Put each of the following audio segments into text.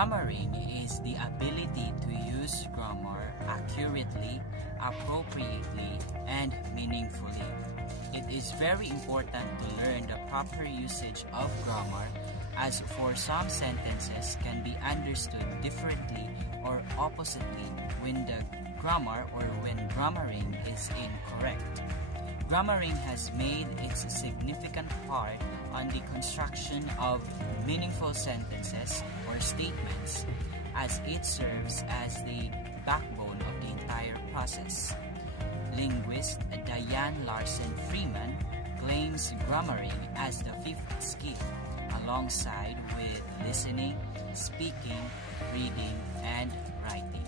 Grammaring is the ability to use grammar accurately, appropriately, and meaningfully. It is very important to learn the proper usage of grammar, as for some sentences can be understood differently or oppositely when the grammar or when grammaring is incorrect. Grammaring has made its significant part on the construction of meaningful sentences or statements, as it serves as the backbone of the entire process. Linguist Diane Larson Freeman claims grammaring as the fifth skill, alongside with listening, speaking, reading, and writing.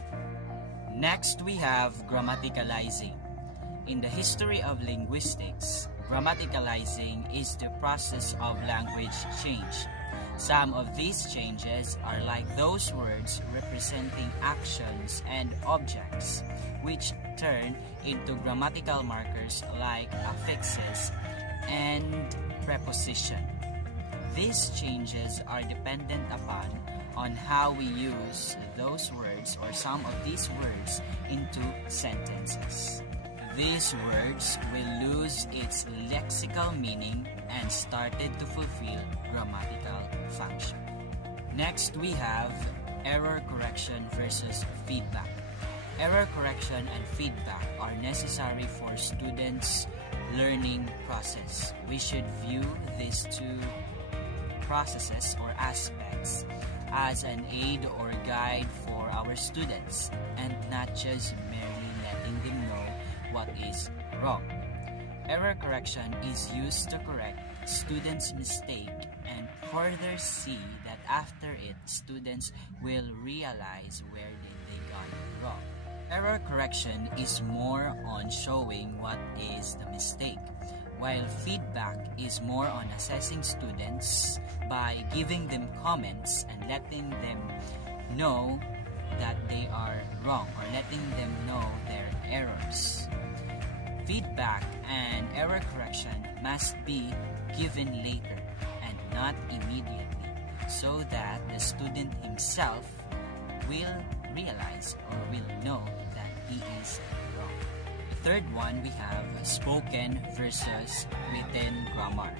Next, we have grammaticalizing. In the history of linguistics, grammaticalizing is the process of language change. Some of these changes are like those words representing actions and objects, which turn into grammatical markers like affixes and preposition. These changes are dependent upon on how we use those words or some of these words into sentences. These words will lose its lexical meaning and started to fulfill grammatical function. Next, we have error correction versus feedback. Error correction and feedback are necessary for students' learning process. We should view these two processes or aspects as an aid or guide for our students and not just merely letting them know what is wrong. Error correction is used to correct students' mistake and further see that after it, students will realize where they got it wrong. Error correction is more on showing what is the mistake, while feedback is more on assessing students by giving them comments and letting them know that they are wrong or letting them know their errors. Feedback and error correction must be given later and not immediately, so that the student himself will realize or will know that he is wrong. The third one, we have spoken versus written grammar.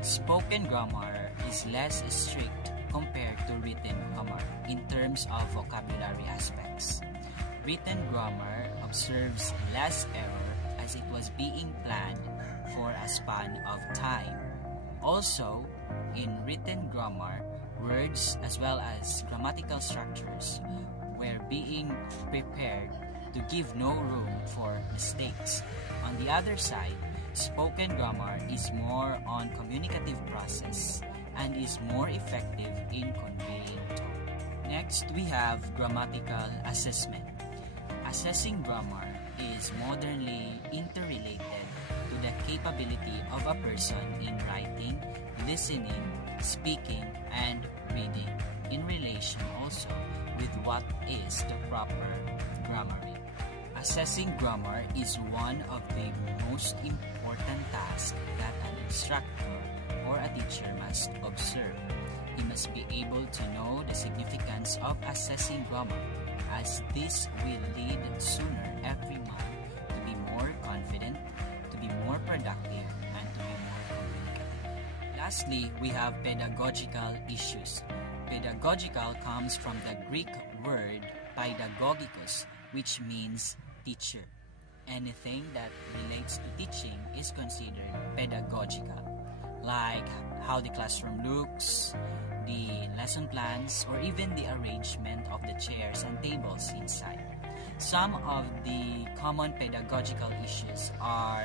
Spoken grammar is less strict compared to written grammar in terms of vocabulary aspects. Written grammar observes less error as it was being planned for a span of time. Also, in written grammar, words as well as grammatical structures were being prepared to give no room for mistakes. On the other side, spoken grammar is more on communicative process and is more effective in conveying tone. Next, we have grammatical assessment. Assessing grammar is modernly interrelated to the capability of a person in writing, listening, speaking, and reading, in relation also with what is the proper grammaring. Assessing grammar is one of the most important tasks that an instructor or a teacher must observe. He must be able to know the significance of assessing grammar, as this will lead sooner every month to be more confident, to be more productive, and to be more communicative. Lastly, we have pedagogical issues. Pedagogical comes from the Greek word pedagogikos, which means teacher. Anything that relates to teaching is considered pedagogical, like how the classroom looks, the lesson plans, or even the arrangement of the chairs and tables inside. Some of the common pedagogical issues are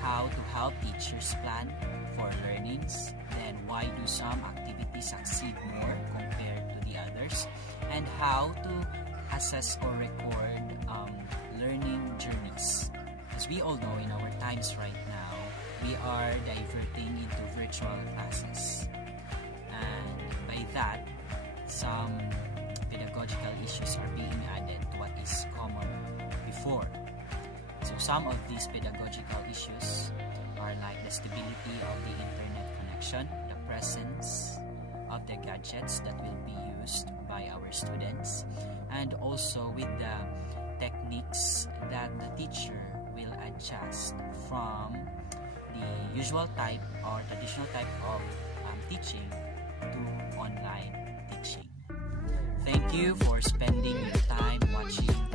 how to help teachers plan for learnings, then why do some activities succeed more compared to the others, and how to assess or record learning journeys. As we all know, in our times right now, we are diverting into virtual classes. And by that, some pedagogical issues are being added to what is common before. So some of these pedagogical issues are like the stability of the internet connection, the presence of the gadgets that will be used by our students, and also with the techniques that the teacher will adjust from the usual type or traditional type of teaching to online teaching. Thank you for spending your time watching